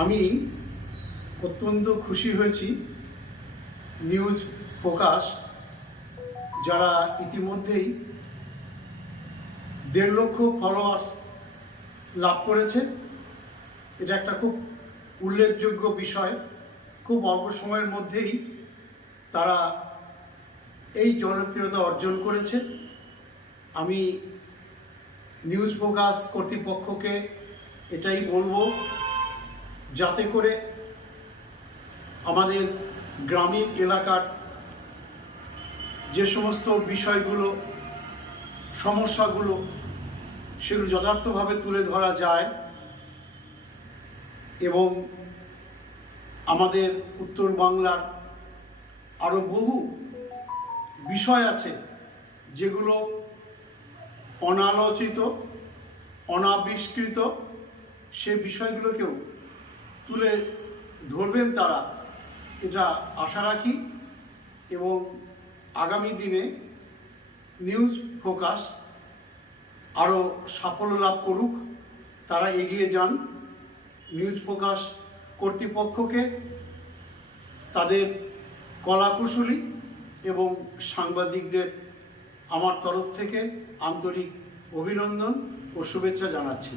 আমি অত্যন্ত খুশি হয়েছি। নিউজ ফোকাস যারা ইতিমধ্যেই দেড় লক্ষ ফলোয়ার্স লাভ করেছে, এটা একটা খুব উল্লেখযোগ্য বিষয়। খুব অল্প সময়ের মধ্যেই তারা এই জনপ্রিয়তা অর্জন করেছে। আমি নিউজ ফোকাস কর্তৃপক্ষকে এটাই বলব যাতে করে আমাদের গ্রামীণ এলাকার যে সমস্ত বিষয়গুলো, সমস্যাগুলো, সেগুলো যথার্থভাবে তুলে ধরা যায় এবং আমাদের উত্তর বাংলার আরও বহু বিষয় আছে যেগুলো অনালোচিত, অনাবিষ্কৃত, সে বিষয়গুলোকেও তুলে ধরবেন তারা। এটা আশা রাখি এবং আগামী দিনে নিউজ ফোকাস আরও সাফল্য লাভ করুক। তারা এগিয়ে যান নিউজ ফোকাস কর্তৃপক্ষকে, তাদের কলাকুশলী এবং সাংবাদিকদের আমার তরফ থেকে আন্তরিক অভিনন্দন ও শুভেচ্ছা জানাচ্ছি।